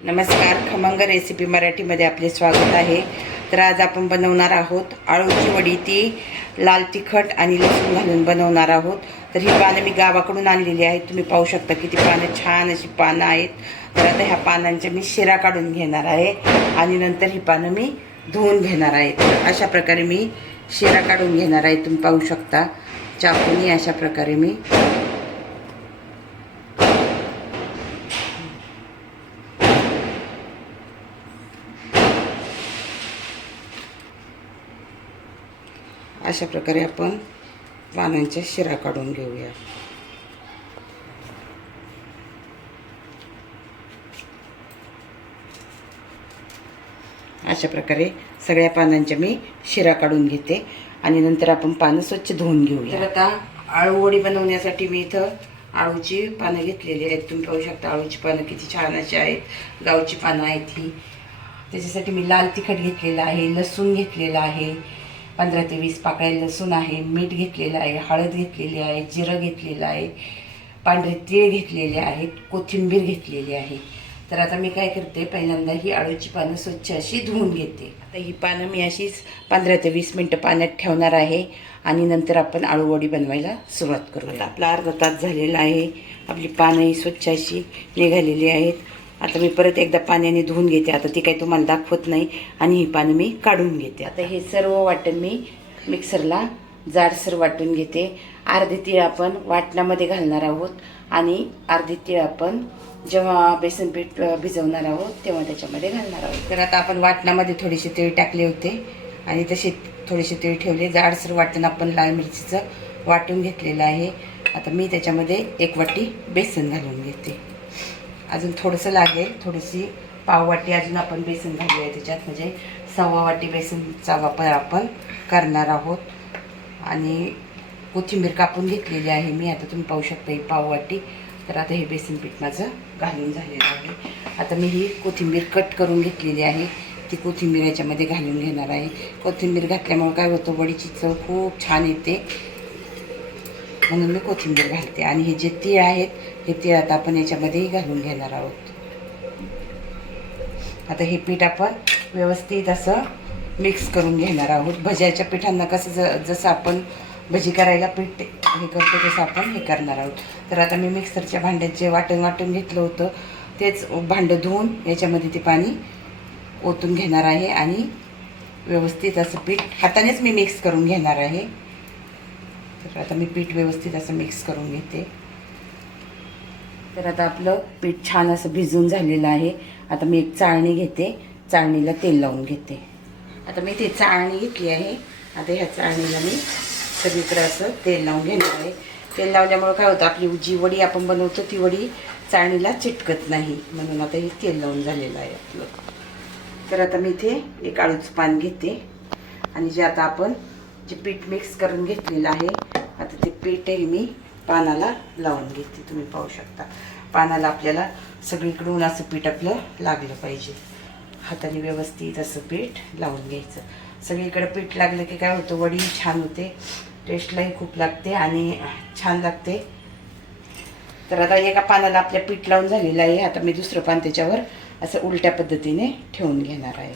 नमस्कार खमंग रेसिपी मराठीमध्ये आपले स्वागत आहे. तर आज आपण बनवणार आहोत आळूची वडी. ती लाल तिखट आणि लसूण घालून बनवणार आहोत. तर ही पानं मी गावाकडून आणलेली आहेत. तुम्ही पाहू शकता की ती पानं छान अशी पानं आहेत. तर आता ह्या पानांच्या मी शिरा काढून घेणार आहे आणि नंतर ही पानं मी धुवून घेणार आहे. तर अशा प्रकारे मी शिरा काढून घेणार आहे. तुम्ही पाहू शकता. चाकूनी अशा प्रकारे मी अशा प्रकारे आपण पानांच्या शिरा काढून घेऊया. अशा प्रकारे सगळ्या पानांच्या मी शिरा काढून घेते. आणि नंतर आपण पानं स्वच्छ धुवून घेऊया. तर आता आळू वडी बनवण्यासाठी मी इथं आळूची पानं घेतलेली आहेत. तुम्ही पाहू शकता आळूची पानं किती छान अशी आहेत. गावची पानं आहेत ही. त्याच्यासाठी मी लाल तिखट घेतलेलं आहे लसूण घेतलेलं आहे. पंधरा ते वीस पाकळ्या लसूण आहे मीठ घेतलेलं आहे हळद घेतलेली आहे जिरं घेतलेलं आहे पांढरे तीळ घेतलेले आहेत कोथिंबीर घेतलेली आहे. तर आता मी काय करते पहिल्यांदा ही आळूची पानं स्वच्छ अशी धुवून घेते. आता ही पानं मी अशीच पंधरा ते वीस मिनटं पाण्यात ठेवणार आहे आणि नंतर आपण आळूवडी बनवायला सुरुवात करू आपला अर्धा तास झालेला आहे. आपली पानंही स्वच्छ अशी निघालेली आहेत. आता मी परत एकदा पाण्याने धुवून घेते. आता ती काही तुम्हाला दाखवत नाही. आणि ही पाणी मी काढून घेते. आता हे सर्व वाटण मी मिक्सरला जाडसर वाटून घेते. अर्धी तीळ आपण वाटणामध्ये घालणार आहोत. आणि अर्धी तीळ आपण जेव्हा बेसन पीठ भिजवणार आहोत तेव्हा त्याच्यामध्ये घालणार आहोत. तर आता आपण वाटणामध्ये थोडीशी तीळ टाकले होते. आणि तसे थोडीशी तीळ ठेवले. जाडसर वाटण आपण लाल मिरचीचं वाटून घेतलेलं आहे. आता मी त्याच्यामध्ये एक वाटी बेसन घालून घेते. अजून थोडंसं लागेल थोडीशी पाववाटी अजून आपण बेसन घालूया त्याच्यात. म्हणजे सव्वा वाटी बेसनचा वापर आपण करणार आहोत. आणि कोथिंबीर कापून घेतलेली आहे मी आता तुम्ही पाहू शकता ही पाववाटी तर आता हे बेसन पीठ माझं घालून झालेलं आहे. आता मी ही कोथिंबीर कट करून घेतलेली आहे. ती कोथिंबीर याच्यामध्ये घालून घेणार आहे. कोथिंबीर घातल्यामुळे काय होतं वडीची चव खूप छान येते. म्हणून मी कोथिंबीर घालते. आणि हे जे तीळ आहेत हे तीळ आता आपण याच्यामध्येही घालून घेणार आहोत. आता हे पीठ आपण व्यवस्थित असं मिक्स करून घेणार आहोत. भज्याच्या पिठांना कसं ज जसं आपण भजी करायला पीठ हे करतो तसं आपण हे करणार आहोत. तर आता मी मिक्सरच्या भांड्यात जे वाटण वाटून घेतलं होतं तेच भांडं धुवून याच्यामध्ये ते पाणी ओतून घेणार आहे. आणि व्यवस्थित असं पीठ हातानेच मी मिक्स करून घेणार आहे. तर आता मी पीठ व्यवस्थित असं मिक्स करून घेते. तर आता आपलं पीठ छान असं भिजून झालेलं आहे. आता मी एक चाळणी घेते. चाळणीला तेल लावून घेते. आता मी ती चाळणी घेतली आहे. आता ह्या चाळणीला मी सगळीकडे असं तेल लावून घेणार आहे. तेल लावल्यामुळं काय होतं आपली जी वडी आपण बनवतो ती वडी चाळणीला चिटकत नाही. म्हणून आता हे तेल लावून झालेलं आहे आपलं. तर आता मी इथे एक आळूचं पान घेते. आणि जे आता आपण जे पीठ मिक्स करून घेतलेलं आहे आता ते पीठही मी पानाला लावून घेते तुम्ही पाहू शकता. पानाला आपल्याला सगळीकडून असं पीठ आपलं लागलं पाहिजे. हाताने व्यवस्थित असं पीठ लावून घ्यायचं. सगळीकडं पीठ लागलं की काय होतं वडी छान होते टेस्टलाही खूप लागते आणि छान लागते. तर आता एका पानाला आपल्या पीठ लावून झालेलं आहे. आता मी दुसरं पान त्याच्यावर असं उलट्या पद्धतीने ठेवून घेणार आहे.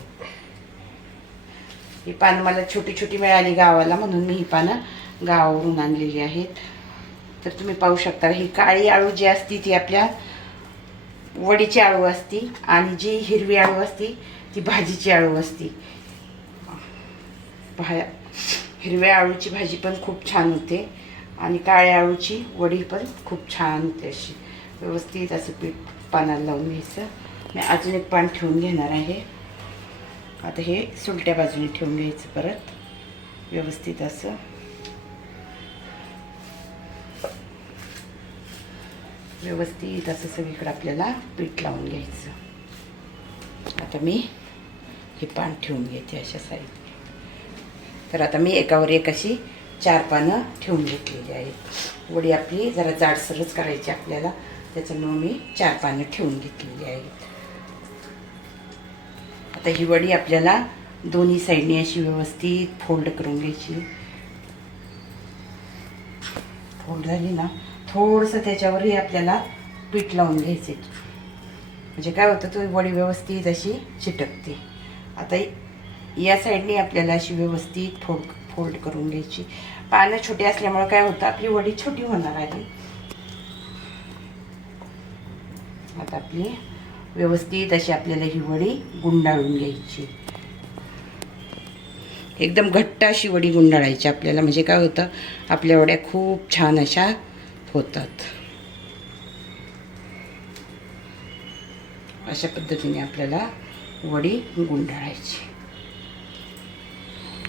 ही पानं मला छोटी छोटी मिळाली गावाला म्हणून मी ही पानं गावावरून आणलेली आहेत. तर तुम्ही पाहू शकता ही काळी आळू जी असती ती आपल्या वडीची आळू असती आणि जी हिरवी आळू असती ती भाजीची आळू असती. भा हिरव्या आळूची भाजी पण खूप छान होते आणि काळ्या आळूची वडी पण खूप छान होते अशी. व्यवस्थित असं पीठ पानाला लावून घ्यायचं. मी अजून एक पान ठेवून घेणार आहे. आता हे सुलट्या बाजूने ठेवून घ्यायचं परत. व्यवस्थित असं. व्यवस्थित असं सगळीकडे आपल्याला पीठ लावून घ्यायचं. आता मी हे पान ठेवून घेते अशा साईड तर आता मी एकावर एक अशी चार पानं ठेवून घेतलेली आहेत. वडी आपली जरा जाडसरच करायची आपल्याला त्याच्यामुळं मी चार पानं ठेवून घेतलेली आहेत. आता ही वडी आपल्याला दोन्ही साईडने अशी व्यवस्थित फोल्ड करून घ्यायची. फोल्ड झाली ना थोडंसं त्याच्यावरही आपल्याला पीठ लावून घ्यायचे म्हणजे काय होतं तो वडी व्यवस्थित अशी चिटकते. आता या साईडने आपल्याला अशी व्यवस्थित फोल्ड फोल्ड करून घ्यायची. पानं छोटी असल्यामुळे काय होतं आपली वडी छोटी होणार आहे. आता आपली व्यवस्थित अशी आपल्याला ही वडी गुंडाळून घ्यायची. एकदम घट्ट अशी वडी गुंडाळायची आपल्याला. म्हणजे काय होतं आपल्या वड्या खूप छान अशा होतात. अशा पद्धतीने आपल्याला वडी गुंडाळायची.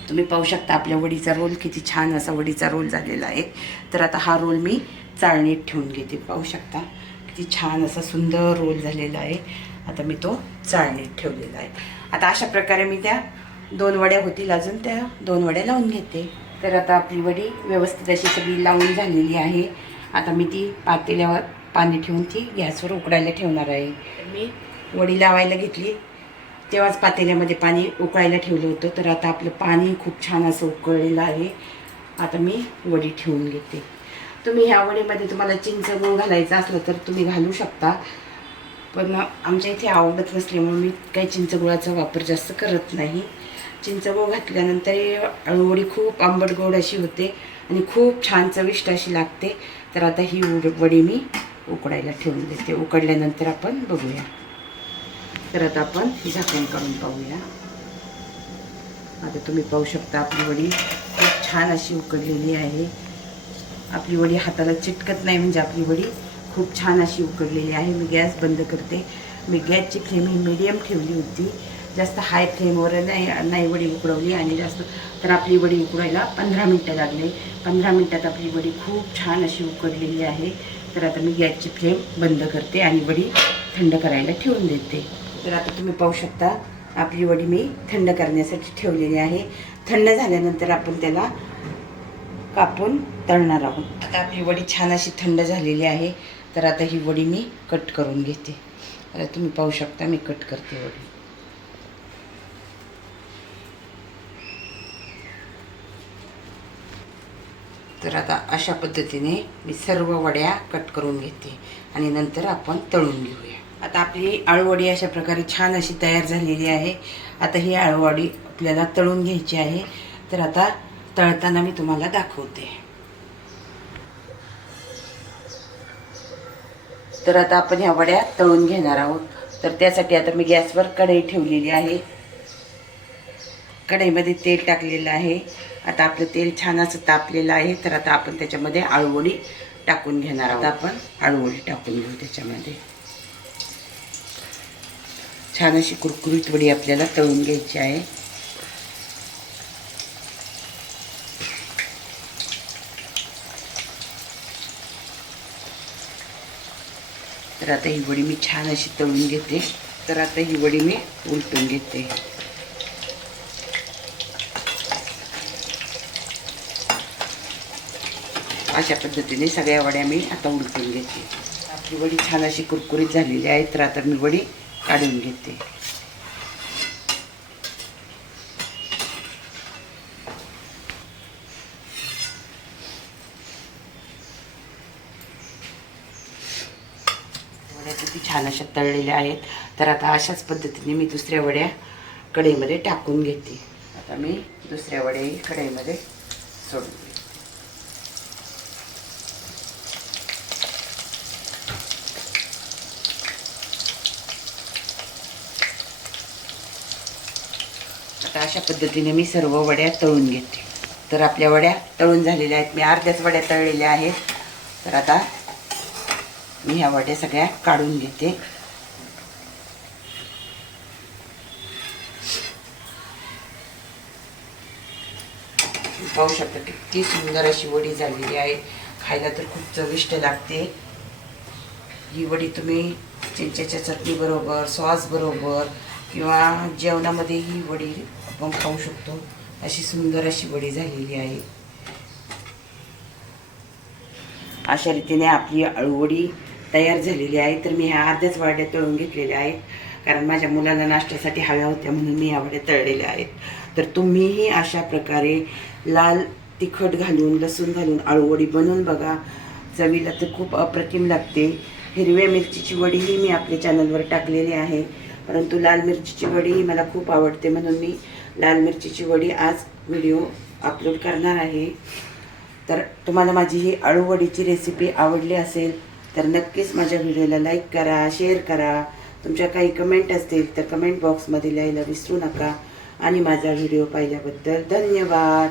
तुम्ही पाहू शकता आपल्या वडीचा रोल किती छान असा वडीचा रोल झालेला आहे. तर आता हा रोल मी चाळणीत ठेवून घेते. पाहू शकता किती छान असा सुंदर रोल झालेला आहे. आता मी तो चाळणीत ठेवलेला आहे. आता अशा प्रकारे मी त्या दोन वड्या होतील अजून त्या दोन वड्या लावून घेते. तर आता आपली वडी व्यवस्थित अशी सगळी लावून झालेली आहे. आता मी ती पातेल्यावर पाणी ठेवून ती गॅसवर उकडायला ठेवणार आहे. मी? वडी लावायला घेतली. तेव्हाच पातेल्यामध्ये पाणी उकळायला ठेवलं होतं. तर आता आपलं पाणी खूप छान असं उकळलेलं आहे. आता मी वडी ठेवून घेते. तुम्ही ह्या वडीमध्ये तुम्हाला चिंच गूळ घालायचा असलं तर तुम्ही घालू शकता. पण आमच्या इथे आवडत नसल्यामुळे मी काही चिंच गुळाचा वापर जास्त करत नाही. चिंच गूळ घातल्यानंतर अळूवडी खूप आंबट गोड अशी होते आणि खूप छान चविष्ट अशी लागते. तर आता ही उड- वडी मी उकडायला ठेवून देते. उकडल्यानंतर आपण बघूया. तर आता आपण झाकण काढून पाहूया. आता तुम्ही पाहू शकता आपली वडी खूप छान अशी उकडलेली आहे. आपली वडी हाताला चिटकत नाही म्हणजे आपली वडी खूप छान अशी उकडलेली आहे. मी गॅस बंद करते. मी गॅसची फ्लेम ही मीडियम ठेवली होती. जास्त हाय फ्लेमवर नाही नाही वडी उकडवली आणि जास्त तर आपली वडी उकडायला पंधरा मिनटं लागले. पंधरा मिनटात आपली वडी खूप छान अशी उकडलेली आहे. तर आता मी गॅसची फ्लेम बंद करते आणि वडी थंड करायला ठेवून देते. तर आता तुम्ही पाहू शकता आपली वडी मी थंड करण्यासाठी ठेवलेली आहे. थंड झाल्यानंतर आपण त्याला कापून तळणार आहोत. आता आपली वडी छान अशी थंड झालेली आहे. तर आता ही वडी मी कट करून घेते. आता तुम्ही पाहू शकता मी कट करते वडी. तर आता अशा पद्धतीने मी सर्व वड्या कट करून घेते आणि नंतर आपण तळून घेऊया. आता आपली आळूवडी अशा प्रकारे छान अशी तयार झालेली आहे. आता ही आळूवडी आपल्याला तळून घ्यायची आहे. तर आता तळताना मी तुम्हाला दाखवते. तर आता आपण ह्या वड्या तळून घेणार आहोत. तर त्यासाठी आता मी गॅसवर कढई ठेवलेली आहे. कढईमध्ये तेल टाकलेलं आहे. आता आपलं तेल छान असं तापलेलं आहे. तर आता आपण त्याच्यामध्ये आळूवडी टाकून घेणार आहोत. आपण आळूवडी टाकून घेऊ त्याच्यामध्ये. छान अशी कुरकुरीत वडी आपल्याला तळून घ्यायची आहे. तर आता ही वडी मी छान अशी तळून घेते. तर आता ही वडी मी उलटून घेते. अशा पद्धतीने सगळ्या वड्या मी आता उलटून घेते. आपली वडी छान अशी कुरकुरीत झालेली आहे. तर आता मी वडी काढून घेते. वड्या किती छान अशा तळलेल्या आहेत. तर आता अशाच पद्धतीने मी दुसऱ्या वड्या कढईमध्ये टाकून घेते. आता मी दुसऱ्या वड्याही कढईमध्ये सोडून अशा पद्धतीने मी सर्व वड्या तळून घेते. तर आपल्या वड्या तळून झालेल्या आहेत. मी अर्ध्याच वड्या तळलेल्या आहेत. तर आता मी ह्या वड्या सगळ्या काढून घेते. पाहू शकता किती सुंदर अशी वडी झालेली आहे. खायला तर खूप चविष्ट लागते. ही वडी तुम्ही चिंचेच्या चटणीबरोबर सॉसबरोबर सॉस बरोबर किंवा जेवणामध्ये ही वडी आपण खाऊ शकतो. अशी सुंदर अशी वडी झालेली आहे. अशा रीतीने आपली अळूवडी तयार झालेली आहे. तर मी ह्या अर्ध्याच वाड्या तळून घेतलेल्या आहेत. कारण माझ्या मुलाला नाश्त्यासाठी हव्या होत्या म्हणून मी ह्या वड्या तळलेल्या आहेत. तर तुम्हीही अशा प्रकारे लाल तिखट घालून लसूण घालून अळूवडी बनवून बघा. चवीला तर खूप अप्रतिम लागते. हिरव्या मिरचीची वडीही मी आपल्या चॅनलवर टाकलेली आहे. परंतु लाल मिरचीची वडीही मला खूप आवडते म्हणून मी लाल मिरचीची वडी आज व्हिडिओ अपलोड करणार आहे. तर तुम्हाला माझी ही अळूवडीची रेसिपी आवडली असेल तर नक्कीच माझ्या व्हिडिओला लाईक करा शेअर करा. तुमच्या काही कमेंट असतील तर कमेंट बॉक्समध्ये लिहायला विसरू नका. आणि माझा व्हिडिओ पाहिल्याबद्दल धन्यवाद.